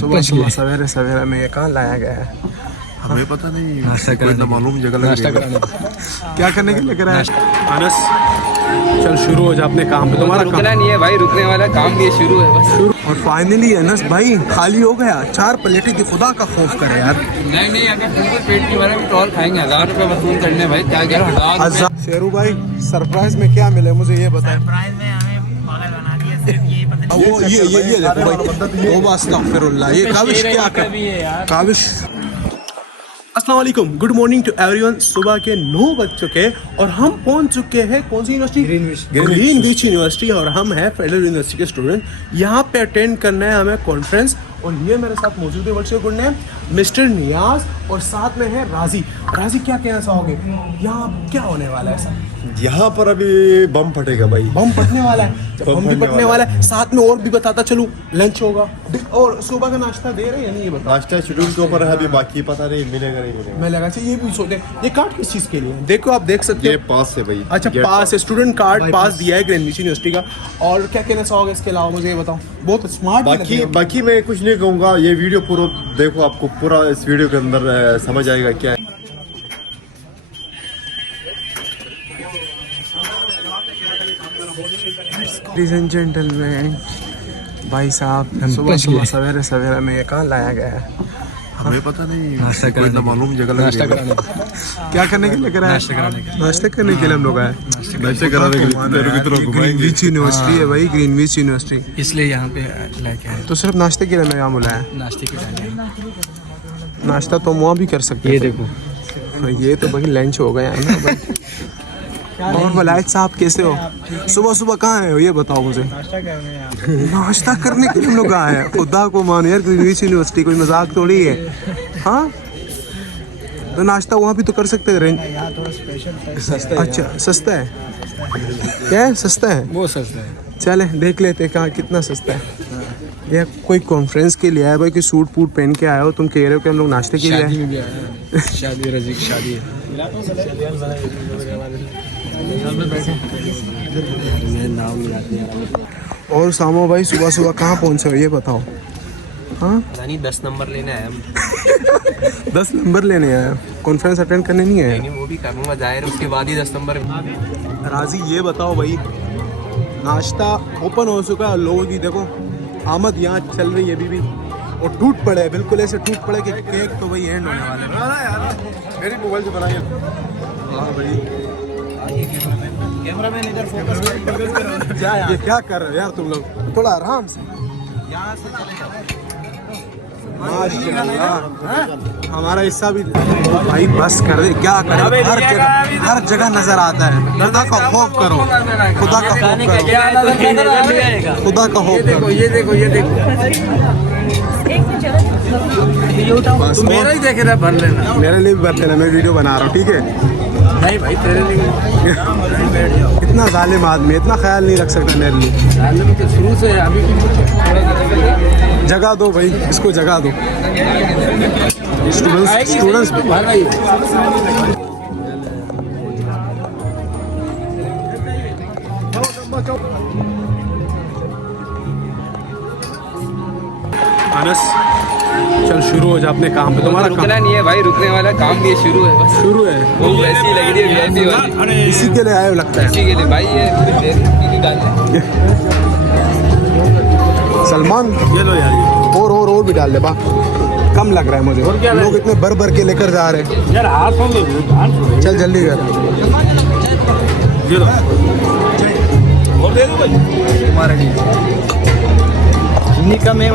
सुबह सुबह सवेरे सवेरे में ये कहाँ लाया गया है? हमें पता नहीं, कोई ना मालूम जगह लग रही है। क्या करने के लिए कर रहा है अनस? चल शुरू हो जा अपने काम पे। तुम्हारा रुकना नहीं है भाई, रुकने वाला काम भी शुरू है बस। और फाइनली अनस भाई खाली हो गया। 4 प्लेटें की खुदा का खौफ करे यार। नहीं अगर तुमको पेट की भरा भी टॉल खाएंगे 1000 रुपये वसूल करने भाई। क्या क्या हटा शेरू भाई सरप्राइज में क्या मिले मुझे ये बताएं। सरप्राइज में हमें पागल बना दिया सिर्फ ये पता नहीं। वो ये देखो भाई, तौबा अस्तगफिरुल्लाह। ये काविश क्या कर काविश। अस्सलाम वालेकुम, गुड मॉर्निंग टू एवरीवन। सुबह के 9 बज चुके और हम पहुंच चुके हैं कौन सी यूनिवर्सिटी? Greenwich university. और हम हैं फेडरल यूनिवर्सिटी के स्टूडेंट। यहाँ पे अटेंड करना है हमें कॉन्फ्रेंस। और ये मेरे साथ मौजूद है वर्षीय गुड नेम मिस्टर नियाज और साथ में है राजी। राजी क्या कहना चाहोगे? यहाँ क्या होने वाला है सर? यहाँ पर अभी बम फटेगा भाई। बम फटने वाला है। बम भी फटने वाला है। साथ में और भी बताता चलूं, लंच होगा और सुबह का नाश्ता दे रहे हैं या नहीं ये बता। नाश्ता शेड्यूल के ऊपर है अभी, बाकी पता नहीं मिलेगा नहीं मिलेगा। मैं लगा ये भी सोचे ये कार्ड किस चीज के लिए है? देखो आप देख सकते ये हो। पास है भाई। अच्छा पास है, स्टूडेंट कार्ड पास दिया है ग्रीनविच यूनिवर्सिटी का। और क्या कहना चाहोगे इसके अलावा मुझे ये बताओ? बहुत स्मार्ट। बाकी मैं कुछ नहीं कहूँगा। ये वीडियो पूरा देखो, आपको पूरा इस वीडियो के अंदर समझ आएगा क्या है। लेडीज एंड जेंटलमैन, भाई साहब सुबह सुबह सवेरे सवेरे में ये कहाँ लाया गया है? हमें पता नहीं, कोई ना मालूम जगह लग रही है। क्या करने के लिए करा है? नाश्ता करने के लिए हम लोग आए। नाश्ते कराने के लिए ग्रीनविच यूनिवर्सिटी है भाई, ग्रीनविच यूनिवर्सिटी, इसलिए यहाँ पे लेके आए। तो सिर्फ नाश्ते के लिए मैं यहाँ बुलाया। नाश्ते के टाइम नाश्ता तो वहाँ भी कर सकते हैं। ये देखो, ये तो भाई लंच हो गया है ना भाई। और वलायत साहब कैसे हो? सुबह सुबह कहाँ है ये बताओ मुझे। नाश्ता करने के लिए हम लोग आए हैं। खुदा को मानो यार, ग्रीनविच यूनिवर्सिटी कोई मजाक थोड़ी है। हाँ तो नाश्ता वहाँ भी तो कर सकते हैं। रेंज अच्छा सस्ता है? क्या है सस्ता है? वो सस्ता है। चले देख लेते हैं कहाँ कितना सस्ता है। ये कोई कॉन्फ्रेंस के लिए आया भाई, कोई सूट वूट पहन के आए हो? तुम कह रहे हो कि हम लोग नाश्ते के लिए आए। शादी रजी की शादी है। और सामो भाई सुबह सुबह कहाँ पहुँचे हो ये बताओ। हाँ 10 नंबर लेने आया हम। 10 नंबर लेने आया, कॉन्फ्रेंस अटेंड करने नहीं आया। नहीं वो भी करूँगा जाहिर, उसके बाद ही 10 नंबर। राजी ये बताओ भाई, नाश्ता ओपन हो चुका है, लोगों की देखो आमद यहाँ चल रही है अभी भी। और टूट पड़े, बिल्कुल ऐसे टूट पड़े कि केक तो भाई एंड होने वाले हैं। मेरी मोबाइल से बनाइए। हाँ भाई कैमरामैन इधर फोकस ये क्या कर रहे हो यार तुम लोग? थोड़ा आराम से। यहाँ से चले जाओ। माशाल्लाह हमारा हिस्सा भी भाई बस कर दे। क्या करें, हर जगह नजर आता है। खुदा का खौफ करो, खुदा का खौफ करो, खुदा का खौफ करो। ये देखो बस मेरा ही देख रहा, भर लेना। मेरे लिए भी भर लेना, मैं वीडियो बना रहा हूँ ठीक है? नहीं भाई तेरे लिए इतना जालिम आदमी, इतना ख्याल नहीं रख सकता मेरे लिए। तो शुरू से अभी जगह दो भाई, इसको जगह दो। स्टूडेंट्स अनस चल शुरू हो जा अपने काम पे। तुम्हारा रुकना नहीं है भाई, रुकने वाला काम भी शुरू है बस। शुरू है। वो वैसी लग रही है VIP वाली। इसी के लिए आए हो लगता है। इसी के लिए भाई ये निकाल सलमान ये लो यार, और भी डाल दे बा, कम लग रहा है मुझे। लोग इतने भर के लेकर जा रहे हैं यार। हाथ चल जल्दी कर। ये लो और दे दो भाई तुम्हारे लिए का मैं।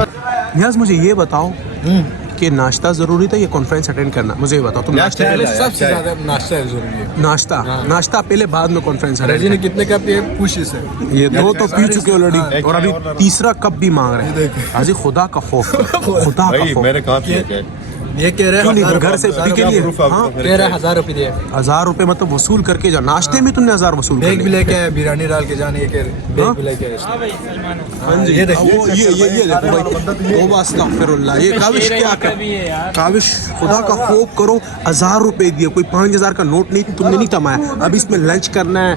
नियाज मुझे ये बताओ कि नाश्ता जरूरी था ये कॉन्फ्रेंस अटेंड करना? मुझे ये बताओ तुम नाश्ता सबसे ज्यादा नाश्ता है जरूरी है। नाश्ता पहले बाद में कॉन्फ्रेंस रजी ने कितने कप पिए पूछ से? ये 2 तो पी चुके ऑलरेडी और अभी तीसरा कप भी मांग रहे हैं। अजी खुदा का खौफ, खुदा का खौफ। मैंने कहा पिया ये कह रहे हैं घर से पी के लिए। हाँ कह रहे 1000 रुपये दिए। 1000 रुपए मतलब वसूल करके जा। नाश्ते में तुमने 1000 वसूल कर बैग भी लिए। लेके आए, बिरयानी डाल के जाने के बैग भी लेके आए। हाँ जी, ये देखो भाई, तौबा अस्तगफिरुल्लाह। ये काविश क्या कर? काविश खुदा का खौफ करो। 1000 रुपए दिए, कोई 5000 का नोट नहीं तुमने नहीं कमाया। अब इसमें लंच करना है,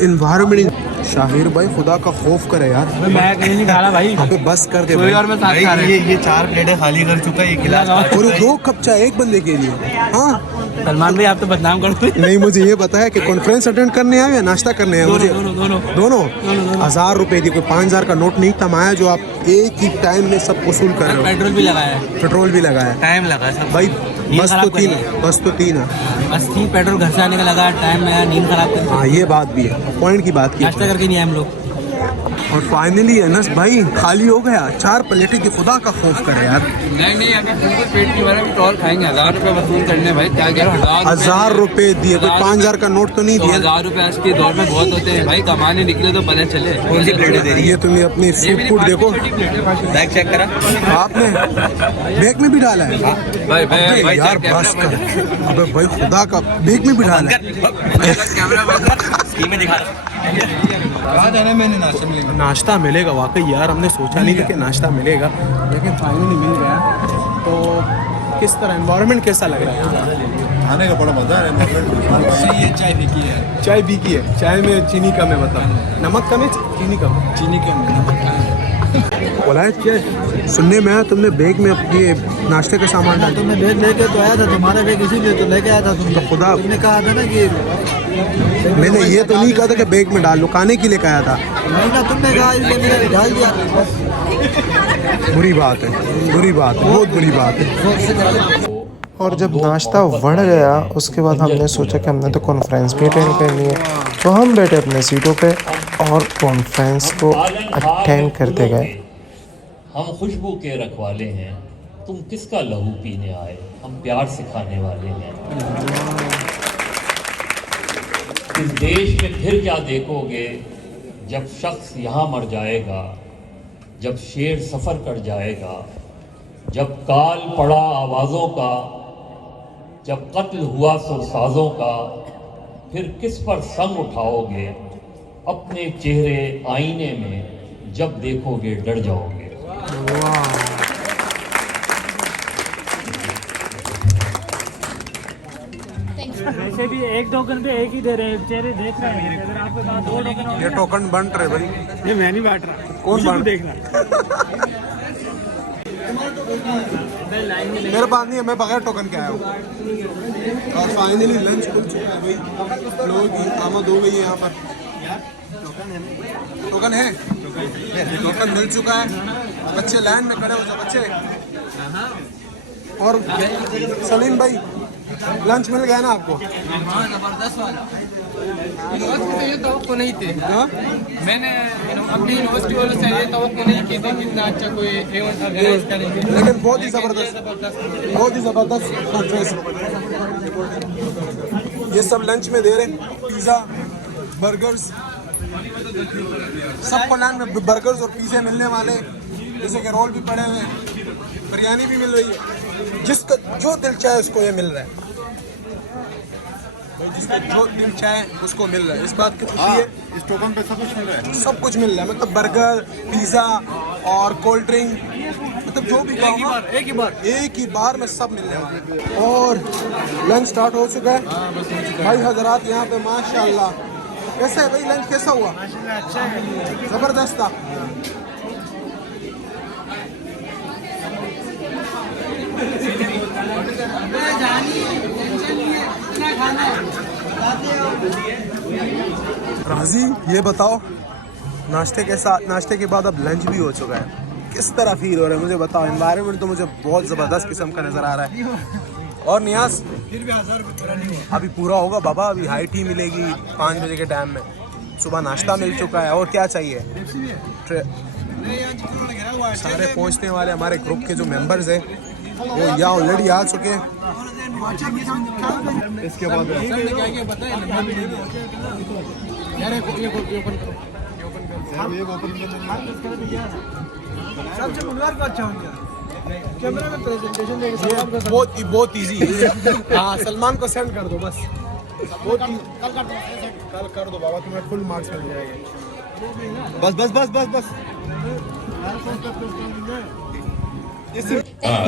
एनवायरनमेंट शाहिर भाई खुदा का खौफ करे यार। मैं कहीं नहीं खा रहा भाई, अबे बस कर दे कोई भाई। और मैं साथ खा रहा है। ये 4 प्लेटें खाली कर चुका है, एक गिलास और 2 कप चाय एक बंदे के लिए। हाँ सलमान भाई आप तो बदनाम करते हैं। नहीं, मुझे ये पता है कि कॉन्फ्रेंस अटेंड करने आए या नाश्ता करने आए। मुझे दोनों 1000 रुपए की, कोई 5000 का नोट नहीं कमाया जो आप एक ही टाइम में सब वसूल कर रहे हो। पेट्रोल भी लगाया है, पेट्रोल भी लगाया टाइम लगा सब भाई। बस खराब तो कर 3 लिया। बस तो 3 है। बस ठीक, पेट्रोल घर से आने का लगा, टाइम में आया, नींद खराब कर, हाँ ये बात भी है, पॉइंट की बात की। नाश्ता करके नहीं आए हम लोग। और फाइनली अनस भाई खाली हो गया। 4 प्लेटें की खुदा का खौफ करे यार। नहीं अभी बिल्कुल पेट की भरा भी टॉल खाएंगे। 1000 रुपए वसूल करने भाई, क्या कह रहा हूँ। 1000 रुपए दिए, कोई 5000 का नोट तो नहीं दिया। 1000 रुपए आज के दौर में बहुत होते हैं भाई, कमाने निकले तो पता चले। कौन सी प्लेटें दे रही ये तुम्हें अपनी स्ट्रीट फूड देखो। बैग चेक करा आपने बैग में भी डाला है? भाई अबे यार बस कर। अबे भाई खुदा का बैग में भी डाला है। कैमरा दिखा रहा जाना मैंने नाश्ता मिलेगा। नाश्ता मिलेगा वाकई यार, हमने सोचा नहीं था कि नाश्ता मिलेगा, लेकिन फाइनली मिल गया। तो किस तरह एनवायरनमेंट कैसा लग रहा है? खाने का बड़ा मजा है। ये चाय फीकी है, चाय बीकी है। चाय में चीनी कम है, मतलब नमक कम है, चीनी कम है। चीनी कम है। बोला है क्या सुनने में आया तुमने बैग में ये नाश्ते का सामान डाला? तो मैं बैग लेके तो आया था, तुम्हारा बैग इसीलिए तो लेके आया था। तुम तो खुदा तुमने कहा था ना कि मैंने ये तो नहीं कहा था कि बैग में डाल लो, खाने के लिए कहा था। नहीं ना, तुमने कहा इसलिए मैंने डाल दिया। बुरी बात है, बुरी बात है, बहुत बुरी बात है। और जब नाश्ता बढ़ गया उसके बाद हमने सोचा कि हमने तो कॉन्फ्रेंस भी अटेंड करनी है, तो हम बैठे अपने सीटों पे और कॉन्फ्रेंस को अटेंड करते गए। हम खुशबू के रखवाले हैं, तुम किसका लहू पीने आए, हम प्यार सिखाने वाले हैं। इस देश में फिर क्या देखोगे जब शख्स यहाँ मर जाएगा, जब शेर सफ़र कर जाएगा, जब काल पड़ा आवाज़ों का, जब कत्ल हुआ सुरसाज़ों का, फिर किस पर संग उठाओगे, अपने चेहरे आईने में जब देखोगे डर जाओगे। वैसे भी एक टोकन पे एक ही दे रहे हैं, चेहरे देख रहे हैं। अगर आपके पास 2 टोकन ये टोकन बंट रहे भाई। ये मैं नहीं बांट रहा, कौन बांट देखना। मेरे पास नहीं है, मैं बगैर टोकन के आया हूँ। और फाइनली लंच खुल चुका है भाई, लोगों की आमद हो गई है यहाँ पर। टोकन है, टोकन मिल चुका है। बच्चे लाइन में खड़े हो जाओ बच्चे। और सलीम भाई लंच मिल गया ना आपको? जबरदस्त वाला ये तो नहीं थे। मैंने अपनी यूनिवर्सिटी वालों से ये तो नहीं की थी कितना अच्छा कोई इवेंट ऑर्गेनाइज करेंगे, लेकिन बहुत ही ज़बरदस्त, बहुत ही ज़बरदस्त कॉन्फ्रेंस। ये सब लंच में दे रहे, पिज़्ज़ा, बर्गर्स, सबको लाइन में बर्गर्स और पिज़्ज़े मिलने वाले, जैसे कि रोल भी पड़े हुए हैं, बिरयानी भी मिल रही है। जिसका जो दिल चाहे उसको ये मिल रहा है, जिसका जो दिल चाहे उसको मिल रहा है। इस बात की खुशी है, इस टोकन पे सब कुछ मिल रहा है। सब कुछ मिल रहा है, मतलब बर्गर, पिज़्ज़ा और कोल्ड ड्रिंक, मतलब जो भी एक ही बार में सब मिलने वाला है। और लंच स्टार्ट हो चुका है भाई हजरात यहाँ पे। माशाल्लाह कैसा है भाई लंच, कैसा हुआ? जबरदस्त था। राजी ये बताओ नाश्ते के साथ, नाश्ते के बाद अब लंच भी हो चुका है, किस तरह फील हो रहा है मुझे बताओ। एनवायरनमेंट तो मुझे बहुत ज़बरदस्त किस्म का नज़र आ रहा है। और नियाज फिर भी 1000 रुपये पूरा नहीं हुआ। अभी पूरा होगा बाबा, अभी हाई टी मिलेगी 5 बजे के टाइम में। सुबह नाश्ता मिल चुका है, और क्या चाहिए? सारे पहुंचने वाले हमारे ग्रुप के जो मेंबर्स हैं वो यहाँ ऑलरेडी आ चुके हैं। इसके बाद सबसे बुधवार को अच्छा हो गया। कैमरा में प्रेजेंटेशन देंगे बहुत इजी है। हाँ सलमान को सेंड कर दो बस, कल कर दो बाबा, तुम्हें फुल मार्क्स मिल जाएंगे। बस बस बस बस बस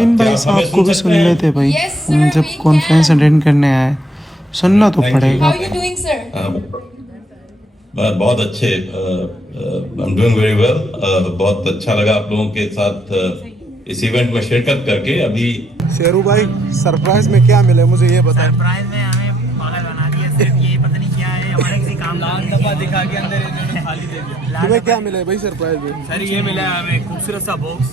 इन भाई साहब को भी सुनने थे भाई, जब कॉन्फ्रेंस अटेंड करने आए सुनना तो पड़ेगा। How are you doing, sir? बहुत अच्छे, I am doing very well. बहुत अच्छा लगा आप लोगों के साथ इस इवेंट में शिरकत करके। अभी शेरू भाई सरप्राइज में क्या मिले मुझे ये बताएं। सरप्राइज में हमें पागल बना दिया, सिर्फ ये पता नहीं क्या है, हमारे किसी काम लाल डब्बा दिखा के अंदर इन्होंने खाली दे दिया। तुम्हें क्या मिला है भाई सरप्राइज में? सर ये मिला है हमें खूबसूरत सा बॉक्स।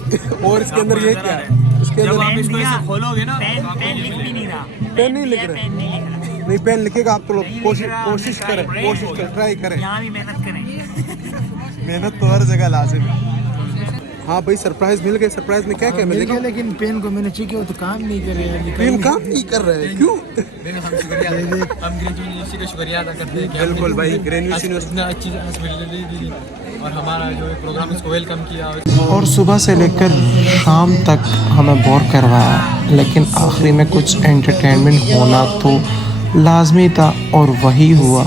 और इसके अंदर ये क्या है? इसके जब अंदर आप इसको ऐसे खोलोगे ना, पेन लिख भी नहीं रहा, पेन नहीं लिख रहे? नहीं पेन लिखेगा आप तो लोग कोशिश करें, ट्राई करें। यहाँ भी मेहनत करें। मेहनत तो हर जगह लाजिम है। हाँ भाई सरप्राइज मिल गए। सरप्राइज में क्या क्या मिलेगा? लेकिन पेन को मैंने चेक किया तो काम नहीं कर रहे हैं। पेन काम नहीं कर रहे हैं, क्यों? हम शुक्रिया, हम ग्रेजुएट यूनिवर्सिटी का शुक्रिया अदा करते हैं कि बिल्कुल भाई, ग्रेजुएट इतना अच्छी हॉस्पिटलिटी दी और हमारा जो प्रोग्राम इसको वेलकम किया। और सुबह से लेकर शाम तक हमें बोर करवाया, लेकिन आखिरी में कुछ एंटरटेनमेंट होना तो लाजमी था और वही हुआ।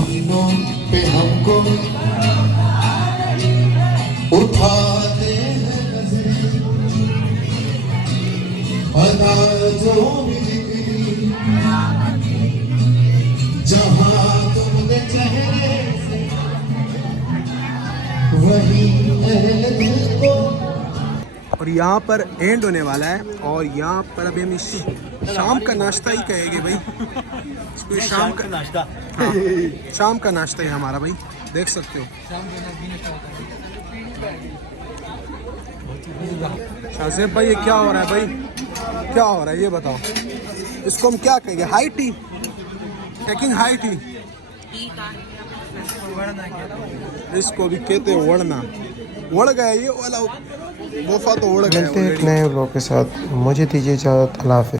और यहाँ पर एंड होने वाला है और यहाँ पर अभी हम शाम का नाश्ता ही कहेंगे भाई। इसको शाम का नाश्ता, हाँ, शाम का नाश्ता है हमारा भाई, देख सकते हो। शाहजेब भाई ये क्या हो रहा है भाई, क्या हो रहा है ये बताओ। इसको हम क्या कहेंगे? High tea, taking high tea, इसको भी कहते हैं वड़ना। वड़ गया ये वाला वफा तो उड़ गया। मिलते हैं एक नए व्लॉग के साथ, मुझे दीजिए इजाज़त, अल्लाह हाफ़िज़।